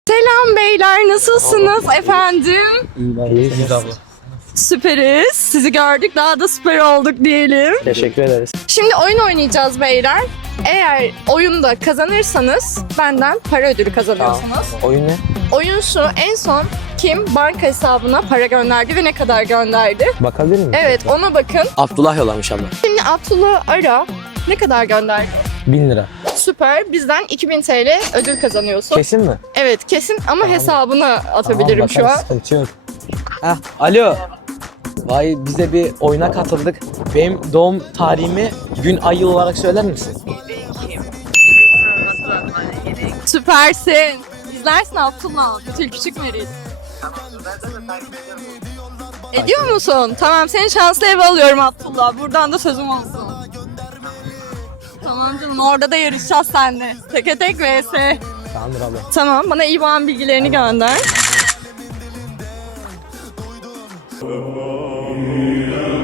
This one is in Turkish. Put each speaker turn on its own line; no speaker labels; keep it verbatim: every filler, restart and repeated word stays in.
Selam beyler, nasılsınız efendim?
İyiyiz abla.
Süperiz. Sizi gördük, daha da süper olduk diyelim.
Teşekkür ederiz.
Şimdi oyun oynayacağız beyler. Eğer oyunda kazanırsanız benden para ödülü kazanıyorsunuz.
Oyun ne?
Oyun şu, en son kim banka hesabına para gönderdi ve ne kadar gönderdi?
Bakabilir miyim?
Evet, ona bakın.
Abdullah yollamış abla.
Şimdi Abdullah ara. Ne kadar gönderdi?
Bin lira.
Süper. Bizden iki bin T L ödül kazanıyorsun.
Kesin mi?
Evet, kesin ama
Tamam.
hesabına atabilirim
Tamam,
şu an.
bakarız, sıkıntı yok. Heh, alo. Vay bize bir oyuna katıldık. Benim doğum tarihimi gün ay yıl olarak söyler misin?
Süpersin. İzlersin Abdullah. Betül Küçük Merit. Ediyor musun? Tamam, seni şanslı eve alıyorum Abdullah. Buradan da sözüm olsun. Tamam canım, orada da yarışacağız seninle. Teke tek vs.
Tamamdır abla.
Tamam, bana İvan bilgilerini gönder.